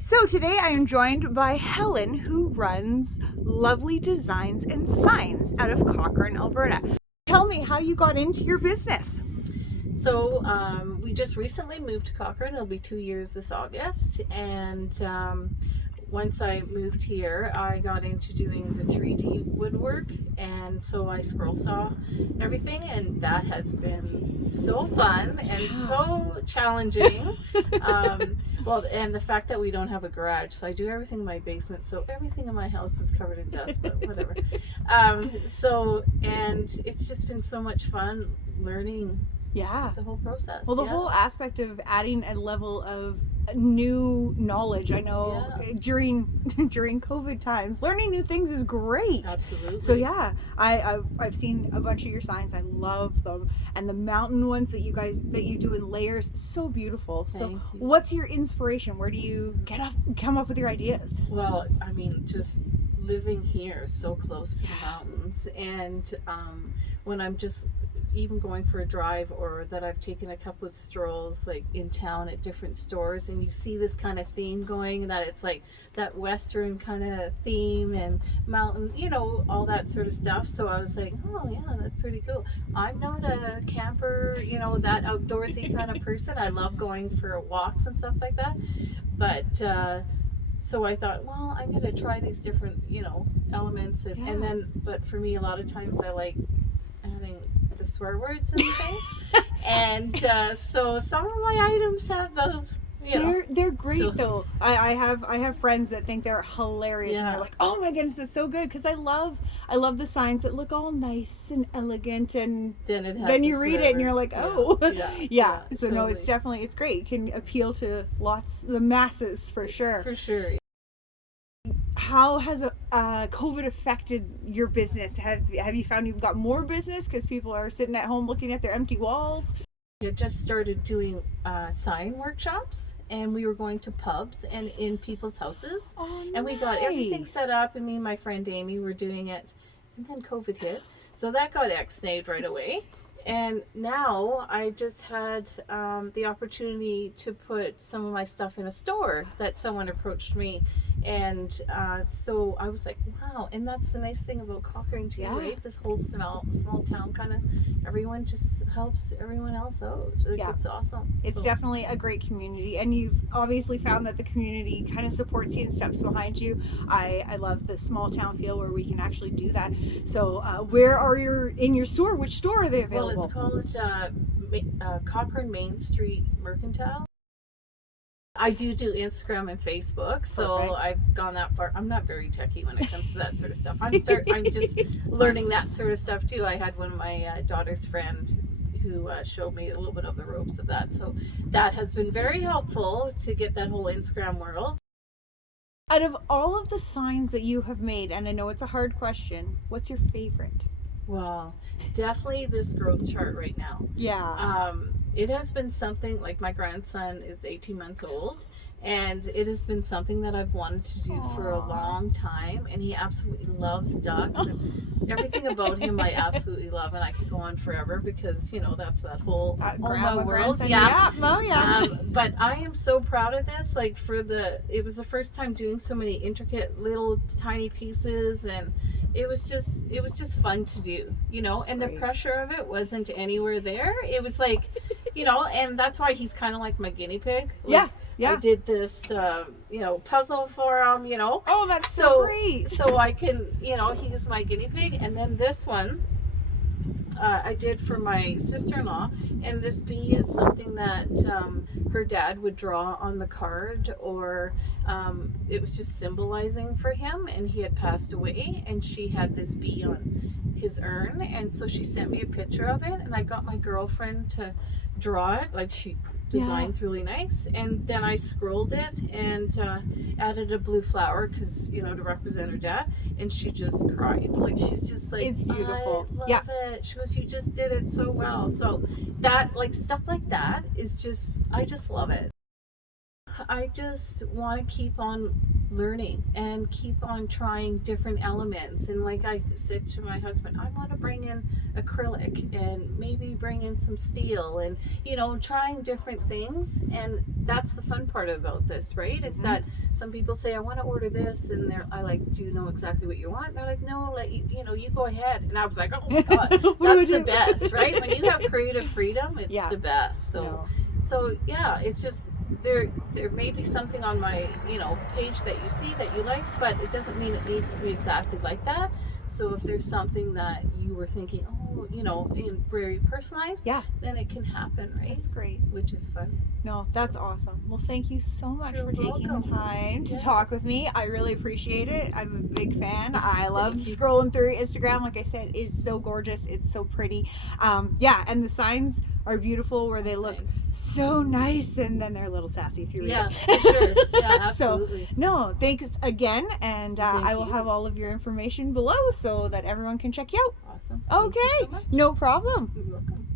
So today I am joined by Helen, who runs Lovely Designs and Signs out of Cochrane, Alberta. Tell me how you got into your business. So we just recently moved to Cochrane. It'll be 2 years this August. And once I moved here, I got into doing the 3D woodwork. And so I scroll saw everything. And that has been so fun and so challenging. And the fact that we don't have a garage. So I do everything in my basement. So everything in my house is covered in dust, but whatever. And it's just been so much fun learning the whole process. Well, the whole aspect of adding a level of new knowledge. I know during COVID times, learning new things is great. Absolutely. So I've seen a bunch of your signs. I love them, and the mountain ones that you do in layers, so beautiful. Thank you. What's your inspiration? Where do you come up with your ideas? Well, I mean, just living here so close to the mountains, and when I'm just even going for a drive, or that I've taken a couple of strolls like in town at different stores, and you see this kind of theme going, that it's like that Western kind of theme and mountain, all that sort of stuff. So I was like, oh yeah, that's pretty cool. I'm not a camper, that outdoorsy kind of person. I love going for walks and stuff like that. But so I thought, well, I'm going to try these different, elements. And then, but for me, a lot of times I like adding the swear words and things. And so some of my items have those, They're great though. I have friends that think they're hilarious, and they're like, oh my goodness, it's so good, because I love the signs that look all nice and elegant, and then you read it and you're like, oh yeah. So totally. No, it's great. It can appeal to the masses for sure. How has COVID affected your business? Have you found you've got more business because people are sitting at home looking at their empty walls? I just started doing sign workshops, and we were going to pubs and in people's houses. Oh, and we got everything set up, and me and my friend Amy were doing it, and then COVID hit, so that got ex-nayed right away. And now I just had the opportunity to put some of my stuff in a store that someone approached me. And so I was like, wow. And that's the nice thing about Cochrane too, right? This whole small town kind of, everyone just helps everyone else out. It's awesome. It's definitely a great community. And you've obviously found that the community kind of supports you and steps behind you. I love the small town feel where we can actually do that. So where are in your store? Which store are they available? Well, it's called Cochrane Main Street Mercantile. I do Instagram and Facebook, so I've gone that far. I'm not very techie when it comes to that sort of stuff. I'm just learning that sort of stuff too. I had one of my daughter's friend who showed me a little bit of the ropes of that, so that has been very helpful to get that whole Instagram world. Out of all of the signs that you have made, and I know it's a hard question, what's your favorite? Well, definitely this growth chart right now. It has been something, like my grandson is 18 months old, and it has been something that I've wanted to do for a long time, and he absolutely loves ducks, and everything about him I absolutely love, and I could go on forever, because that's that whole world. But I am so proud of this. Like it was the first time doing so many intricate little tiny pieces, and it was just fun to do, and the pressure of it wasn't anywhere there. It was like, and that's why he's kind of like my guinea pig. I did this, puzzle for him, Oh, that's so great. So I can, he's my guinea pig. And then this one, I did for my sister-in-law, and this bee is something that her dad would draw on the card, or it was just symbolizing for him, and he had passed away, and she had this bee on his urn, and so she sent me a picture of it, and I got my girlfriend to draw it. Like, she designs really nice, and then I scrolled it and added a blue flower, because to represent her dad, and she just cried. Like, she's just like, it's beautiful. I love it. She goes, you just did it so well. So that, like, stuff like that is just, I just love it. I just want to keep on learning and keep on trying different elements. And like I said to my husband, I want to bring in acrylic and maybe bring in some steel, and you know, trying different things. And that's the fun part about this, right? Is that some people say, I want to order this, and I like, do you know exactly what you want? And they're like, no, let you, you know, you go ahead. And I was like, oh my god, that's the best, right? When you have creative freedom, it's the best. So yeah, it's just there may be something on my, you know, page that you see that you like, but it doesn't mean it needs to be exactly like that. So if there's something that you were thinking, oh, you know, very personalized, then it can happen, right? That's great. Which is fun. No, that's awesome. Well, thank you so much for taking the time to talk with me. I really appreciate it. I'm a big fan. I love scrolling through Instagram. Like I said, it's so gorgeous. It's so pretty. And the signs are beautiful where they look so nice, and then they're a little sassy if you read it. For sure. Yeah, absolutely. So, no, thanks again, and I will have all of your information below so that everyone can check you out. Awesome. Okay. Thank you so much. No problem. You're welcome.